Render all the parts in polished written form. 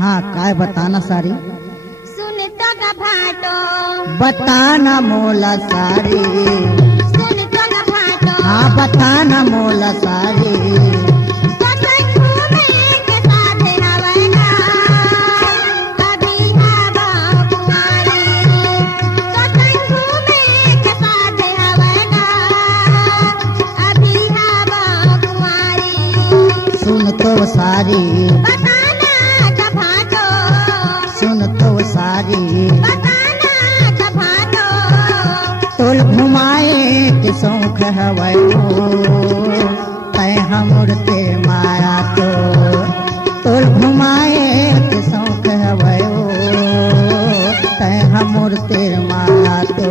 हाँ काय बताना सारी सुन तो ग भाटो बताना मोला सारी सुन तो ग भाटो हाँ बताना मोला सारी सुन तो सारी बताना ग भाटो सुन तो सारी बताना ग भाटो तोल घुमाए के शौक हवै तय हमरते माया तो तोल घुमाए के शौक हवै तय हमरते माया तो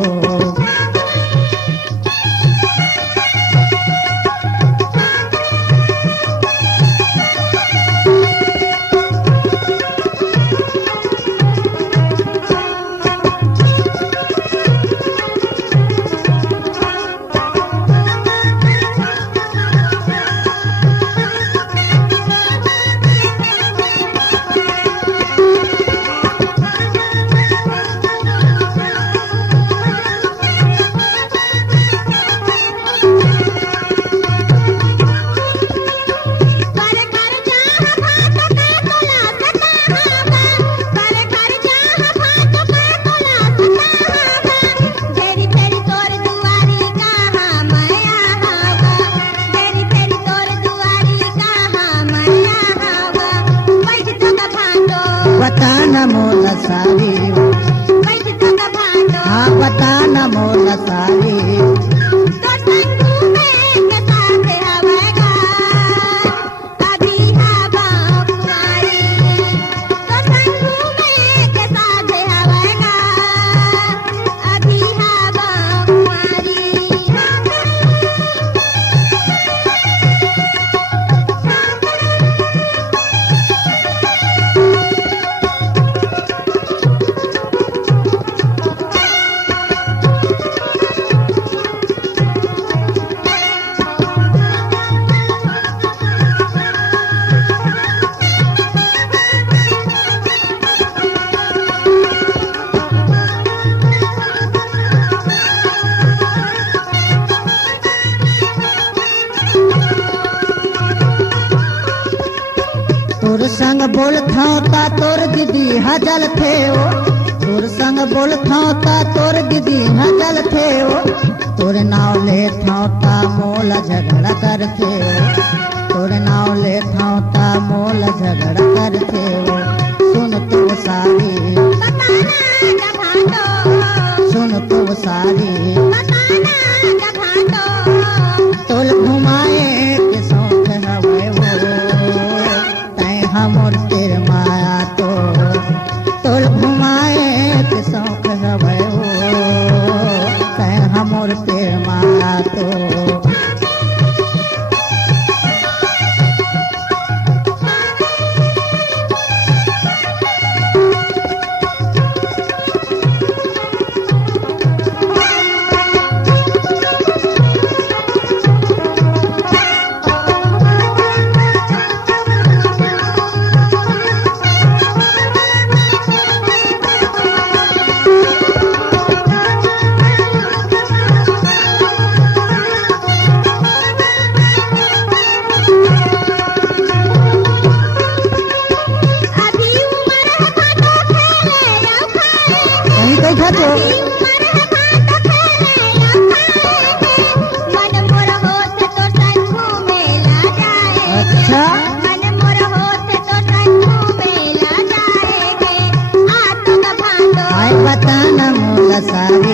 बताना मोला सारी हाँ बताना मोला सारी तोर संग बोलता ता तोर दीदी हजल थे ओ तोर संग बोलता ता तोर दीदी हजल थे ओ तोर नाव ले ता मोला झगड़ा करते ओ तोर नाव ले ता मोला झगड़ा करते ओ सुन तो सारी सुन तो सारी तोल घुमाए के शौक हवै हमर तेर माया तो तोल घुमाए के शौक हवै तय हमर तेर माया तो देखा तो अच्छा आय बताना मोला सारी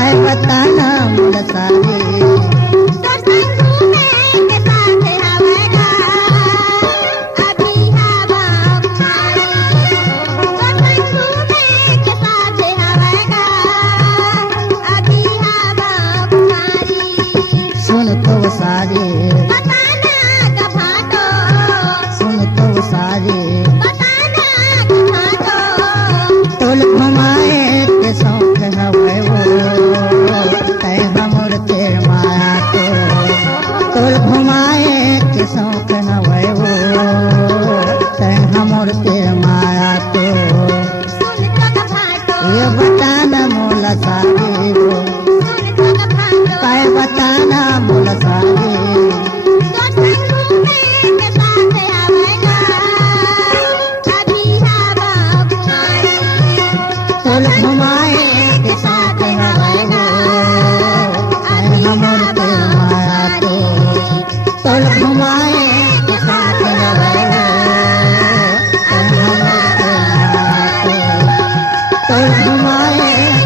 आय बताना मोला सारी के घुमाए